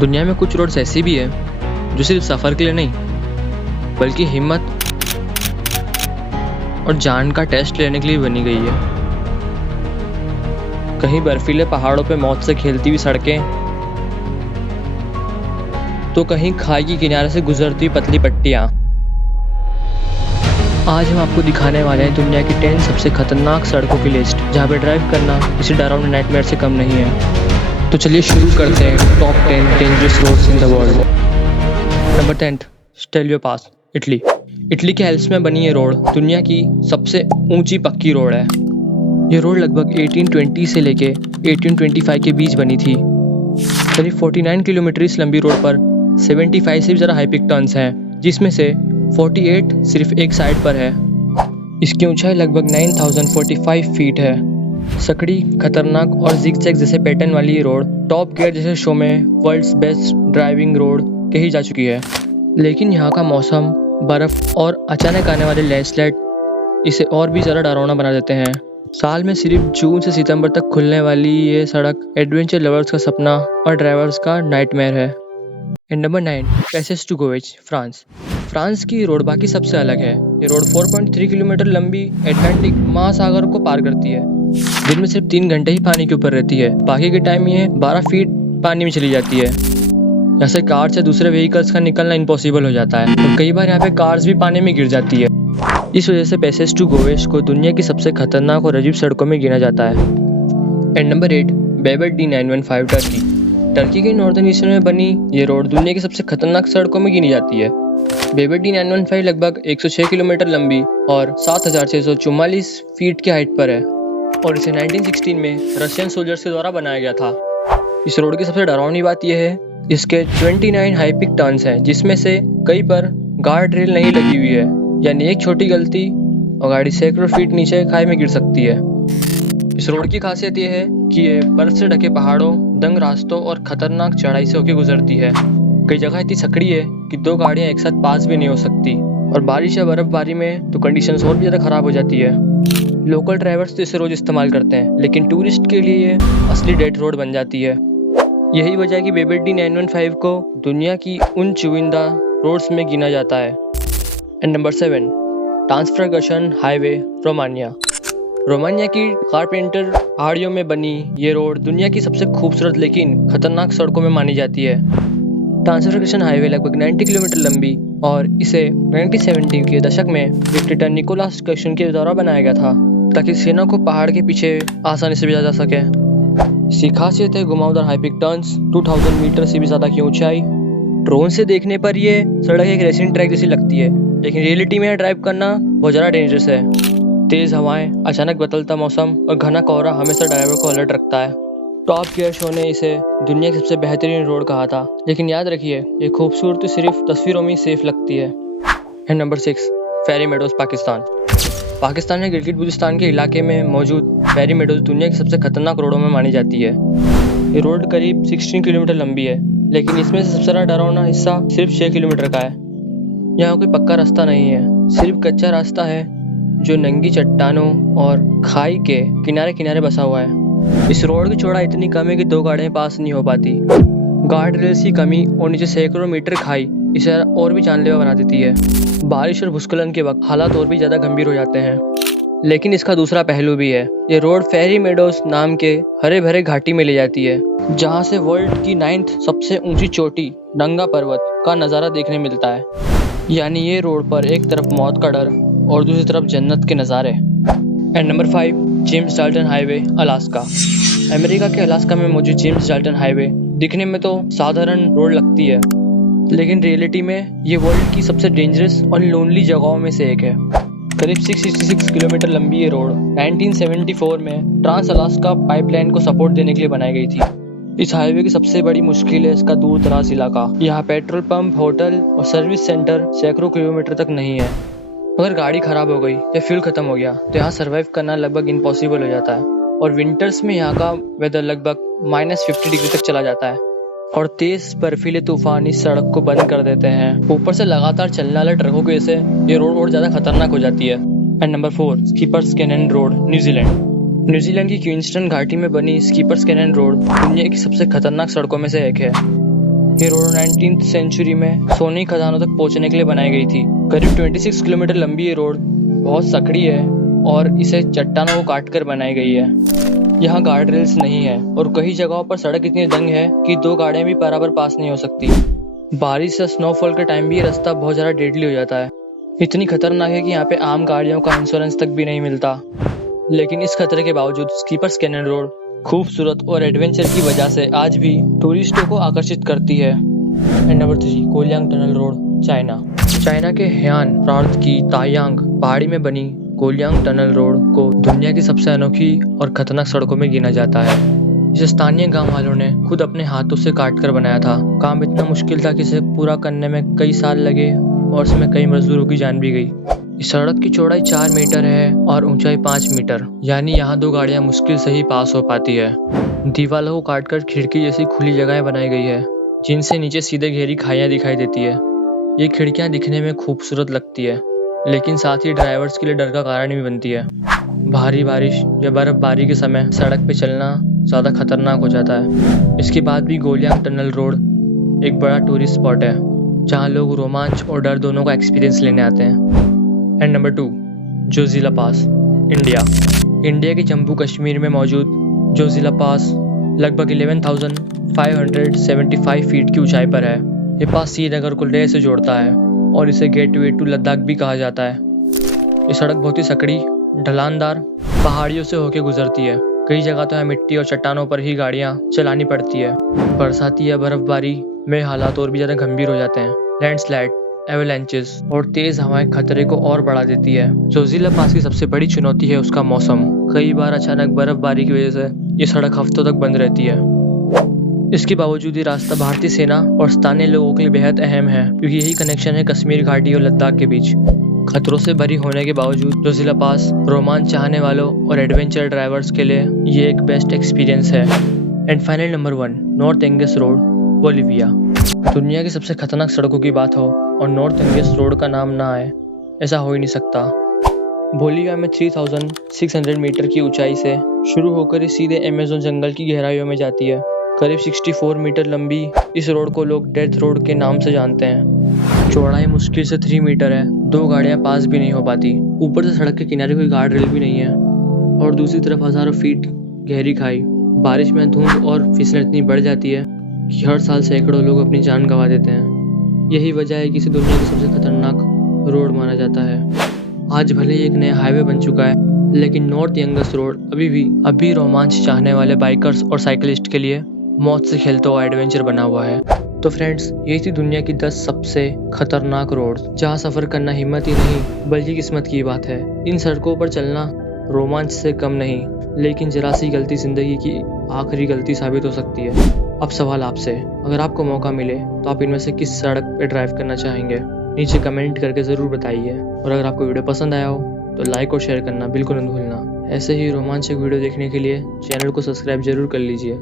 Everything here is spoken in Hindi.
दुनिया में कुछ रोड्स ऐसी भी है जो सिर्फ सफ़र के लिए नहीं बल्कि हिम्मत और जान का टेस्ट लेने के लिए बनी गई है। कहीं बर्फीले पहाड़ों पे मौत से खेलती हुई सड़कें, तो कहीं खाई के किनारे से गुजरती हुई पतली पट्टियाँ। आज हम आपको दिखाने वाले हैं दुनिया की 10 सबसे खतरनाक सड़कों की लिस्ट, जहाँ पे ड्राइव करना किसी डरावने नाइटमेयर से कम नहीं है। तो चलिए शुरू करते हैं top 10 dangerous roads in the world. Number 10, Stelvio pass, Italy. Italy के एल्प्स में बनी ये रोड दुनिया की सबसे ऊंची पक्की रोड है। ये रोड लगभग 1820 से लेके 1825 के बीच बनी थी। करीब 49 किलोमीटर इस लंबी रोड पर 75 से भी ज़्यादा हाई पिक टर्न्स हैं, जिसमें से 48 सिर्फ एक साइड पर है। इसकी ऊंचाई लगभग 9045 फीट है। सकड़ी, खतरनाक और जिगजैग जैसे पैटर्न वाली ये रोड टॉप गियर जैसे शो में वर्ल्ड्स बेस्ट ड्राइविंग रोड कही जा चुकी है। लेकिन यहाँ का मौसम, बर्फ और अचानक आने वाले लैंडस्लाइड इसे और भी ज़्यादा डरावना बना देते हैं। साल में सिर्फ जून से सितंबर तक खुलने वाली ये सड़क एडवेंचर लवर्स का सपना और ड्राइवर्स का नाइटमेयर है। And number 9, passage to Gois, France. France की रोड बाकी सबसे अलग है। ये रोड 4.3 किलोमीटर लंबी अटलांटिक महासागर को पार करती है। दिन में सिर्फ 3 घंटे ही पानी के ऊपर रहती है, बाकी के टाइम ये 12 फीट पानी में चली जाती है। यहाँ से कार से दूसरे व्हीकल्स का निकलना इम्पॉसिबल हो जाता है और कई बार यहाँ पे कार्स भी पानी में गिर जाती है। इस वजह से पैसेज टू गोवेज को दुनिया की सबसे खतरनाक और अजीब सड़कों में गिना जाता है। And number 8, Weber D915, Turkey. Turkey के नॉर्दर्न ईस्टर्न में बनी ये रोड दुनिया की सबसे खतरनाक सड़कों में गिनी जाती है। बेबर D915 लगभग 106 किलोमीटर लंबी और 7644 फीट की हाइट पर है और इसे 1916 में रशियन सोल्जर्स के द्वारा बनाया गया था। इस रोड की सबसे डरावनी बात यह है, इसके 29 हाई पिक टर्न्स हैं, जिसमें से कई पर गार्ड रेल नहीं लगी हुई है, यानी एक छोटी गलती और गाड़ी सैकड़ों फीट नीचे खाई में गिर सकती है। इस रोड की खासियत यह है कि ये बर्फ से ढके पहाड़ों, दंग रास्तों और खतरनाक चढ़ाई से होकर गुजरती है। कई जगह इतनी सकड़ी है कि 2 गाड़ियां एक साथ पास भी नहीं हो सकती और बारिश या बर्फबारी में तो कंडीशंस और भी ज़्यादा खराब हो जाती है। लोकल ड्राइवर्स तो इसे रोज इस्तेमाल करते हैं, लेकिन टूरिस्ट के लिए ये असली डेड रोड बन जाती है। यही वजह है कि बेबर D915 को दुनिया की उन चुनिंदा रोड्स में गिना जाता है। And number 7, Transfagarasan highway, Romania. Romania की कारपेंटर पहाड़ियों में बनी ये रोड दुनिया की सबसे खूबसूरत लेकिन खतरनाक सड़कों में मानी जाती है। ट्रांसफरगशन हाईवे लगभग 90 किलोमीटर लंबी और इसे 1970 के दशक में डिक्टेटर निकोलास कशन के द्वारा बनाया गया था, ताकि सेना को पहाड़ के पीछे आसानी से भेजा जा सके। इसकी खासियत है घुमावदार हाई पिक टर्न्स, 2000 मीटर से भी ज़्यादा की ऊंचाई। ड्रोन से देखने पर ये सड़क एक रेसिंग ट्रैक जैसी लगती है, लेकिन रियलिटी में ड्राइव करना बहुत ज़्यादा डेंजरस है। तेज़ हवाएं, अचानक बदलता मौसम और घना कोहरा हमेशा ड्राइवर को अलर्ट रखता है। टॉप गियर शो ने इसे दुनिया की सबसे बेहतरीन रोड कहा था, लेकिन याद रखिए ये खूबसूरती सिर्फ तस्वीरों में सेफ लगती है। And number 6, Fairy Meadows, Pakistan. Pakistan में गिलगित बल्तिस्तान के इलाके में मौजूद फेरी मेडोज दुनिया की सबसे खतरनाक रोडों में मानी जाती है। ये रोड करीब 16 किलोमीटर लंबी है, लेकिन इसमें से सबसे ज़्यादा डरावना हिस्सा सिर्फ 6 किलोमीटर का है। यहाँ कोई पक्का रास्ता नहीं है, सिर्फ कच्चा रास्ता है जो नंगी चट्टानों और खाई के किनारे किनारे बसा हुआ है। इस रोड की चौड़ाई इतनी कम है कि 2 गाड़ियाँ पास नहीं हो पाती। गार्ड रेल्स की कमी और नीचे सैकड़ों मीटर खाई इसे और भी जानलेवा बना देती है। बारिश और भूस्खलन के वक्त हालात और भी ज़्यादा गंभीर हो जाते हैं। लेकिन इसका दूसरा पहलू भी है। ये रोड फेरी मेडोज नाम के हरे भरे घाटी में ले जाती है, जहाँ से वर्ल्ड की 9th सबसे ऊंची चोटी नंगा पर्वत का नज़ारा देखने मिलता है। यानी ये रोड पर एक तरफ मौत का डर और दूसरी तरफ जन्नत के नज़ारे। And number 5, James Dalton highway, Alaska. America के अलास्का में मौजूद जेम्स डाल्टन हाईवे दिखने में तो साधारण रोड लगती है, लेकिन रियलिटी में ये वर्ल्ड की सबसे डेंजरस और लोनली जगहों में से एक है। करीब 666 किलोमीटर लंबी ये रोड 1974 में ट्रांस अलास्का पाइपलाइन को सपोर्ट देने के लिए बनाई गई थी। इस हाईवे की सबसे बड़ी मुश्किल है इसका दूर दराज इलाका। यहाँ पेट्रोल पंप, होटल और सर्विस सेंटर सैकड़ों किलोमीटर तक नहीं है। अगर गाड़ी खराब हो गई या फ्यूल खत्म हो गया तो यहाँ सर्वाइव करना लगभग इम्पॉसिबल हो जाता है। और विंटर्स में यहाँ का वेदर लगभग -50 डिग्री तक चला जाता है और तेज बर्फीले तूफान इस सड़क को बंद कर देते हैं। ऊपर से लगातार चलने वाले ट्रकों की वजह से ये रोड और ज़्यादा खतरनाक हो जाती है। And number 4, Skippers Canyon road, New Zealand. New Zealand की क्वींसटन घाटी में बनी स्कीपर्स कैनन रोड दुनिया की सबसे खतरनाक सड़कों में से एक है। ये रोड 19th सेंचुरी में सोने की खदानों तक पहुंचने के लिए बनाई गई थी। करीब 26 किलोमीटर लंबी ये रोड बहुत सकड़ी है और इसे चट्टानों को काटकर बनाई गई है। यहाँ गार्ड रेल्स नहीं है और कई जगहों पर सड़क इतनी तंग है कि दो गाड़ियां भी बराबर पास नहीं हो सकती। बारिश या स्नोफॉल के टाइम भी ये रास्ता बहुत ज़्यादा डेडली हो जाता है। इतनी खतरनाक है कि यहाँ पे आम गाड़ियों का इंश्योरेंस तक भी नहीं मिलता। लेकिन इस खतरे के बावजूद स्कीपर्स कैनन रोड खूबसूरत और एडवेंचर की वजह से आज भी टूरिस्टों को आकर्षित करती है। And number 3, Guoliang tunnel road, China. China के हेयान प्रांत की तायांग पहाड़ी में बनी कोलियांग टनल रोड को दुनिया की सबसे अनोखी और खतरनाक सड़कों में गिना जाता है। इसे स्थानीय गांव वालों ने खुद अपने हाथों से काटकर बनाया था। काम इतना मुश्किल था कि इसे पूरा करने में कई साल लगे और इसमें कई मजदूरों की जान भी गई। इस सड़क की चौड़ाई 4 मीटर है और ऊंचाई 5 मीटर, यानी यहाँ दो गाड़ियाँ मुश्किल से ही पास हो पाती है। दीवारों को काटकर खिड़की जैसी खुली जगहें बनाई गई है जिनसे नीचे सीधे गहरी खाइयाँ दिखाई देती है। ये खिड़कियाँ दिखने में खूबसूरत लगती है लेकिन साथ ही ड्राइवर्स के लिए डर का कारण भी बनती है। भारी बारिश या बर्फबारी के समय सड़क पे चलना ज़्यादा खतरनाक हो जाता है। इसके बाद भी कोलियांग टनल रोड एक बड़ा टूरिस्ट स्पॉट है जहाँ लोग रोमांच और डर दोनों का एक्सपीरियंस लेने आते हैं। And number 2, Zoji La pass, India. India के जम्मू कश्मीर में मौजूद जोजिला पास लगभग 11,575 फीट की ऊंचाई पर है। ये पास श्रीनगर को लेह से जोड़ता है और इसे गेटवे टू लद्दाख भी कहा जाता है। ये सड़क बहुत ही सकड़ी, ढलानदार पहाड़ियों से होकर गुजरती है। कई जगह तो यहाँ मिट्टी और चट्टानों पर ही गाड़ियाँ चलानी पड़ती है। बरसाती या बर्फबारी में हालात और भी ज़्यादा गंभीर हो जाते हैं। लैंडस्लाइड, एवलांचेस और तेज हवाएं खतरे को और बढ़ा देती है। जोजिला पास की सबसे बड़ी चुनौती है उसका मौसम। कई बार अचानक बर्फबारी की वजह से ये सड़क हफ्तों तक बंद रहती है। इसके बावजूद ये रास्ता भारतीय सेना और स्थानीय लोगों के लिए बेहद अहम है क्योंकि यही कनेक्शन है कश्मीर घाटी और लद्दाख के बीच। खतरों से भरी होने के बावजूद जोजिला पास रोमांच चाहने वालों और एडवेंचर ड्राइवर्स के लिए ये एक बेस्ट एक्सपीरियंस है। And final number 1, north Angus road, Bolivia. दुनिया की सबसे खतरनाक सड़कों की बात हो और नॉर्थ एंगस रोड का नाम ना आए, ऐसा हो ही नहीं सकता। बोलिविया में 3600 मीटर की ऊंचाई से शुरू होकर सीधे अमेज़न जंगल की गहराइयों में जाती है। करीब 64 मीटर लंबी इस रोड को लोग डेथ रोड के नाम से जानते हैं। चौड़ाई मुश्किल से 3 मीटर है, दो गाड़ियां पास भी नहीं हो पाती। ऊपर से सड़क के किनारे कोई गार्ड रेल भी नहीं है और दूसरी तरफ हजारों फीट गहरी खाई। बारिश में धुंध और फिसलन इतनी बढ़ जाती है कि हर साल सैकड़ों लोग अपनी जान गंवा देते हैं। यही वजह है कि इसे दुनिया की सबसे खतरनाक रोड माना जाता है। आज भले ही एक नया हाईवे बन चुका है लेकिन नॉर्थ एंगस रोड अभी रोमांच चाहने वाले बाइकर्स और साइकिलिस्ट के लिए मौत से खेलता हुआ एडवेंचर बना हुआ है। तो फ्रेंड्स, यही थी दुनिया की 10 सबसे खतरनाक रोड जहां सफर करना हिम्मत ही नहीं बल्कि किस्मत की बात है। इन सड़कों पर चलना रोमांच से कम नहीं, लेकिन जरा सी गलती जिंदगी की आखिरी गलती साबित हो सकती है। अब सवाल आपसे, अगर आपको मौका मिले तो आप इनमें से किस सड़क पे ड्राइव करना चाहेंगे? नीचे कमेंट करके ज़रूर बताइए। और अगर आपको वीडियो पसंद आया हो तो लाइक और शेयर करना बिल्कुल न भूलना। ऐसे ही रोमांचक वीडियो देखने के लिए चैनल को सब्सक्राइब जरूर कर लीजिए।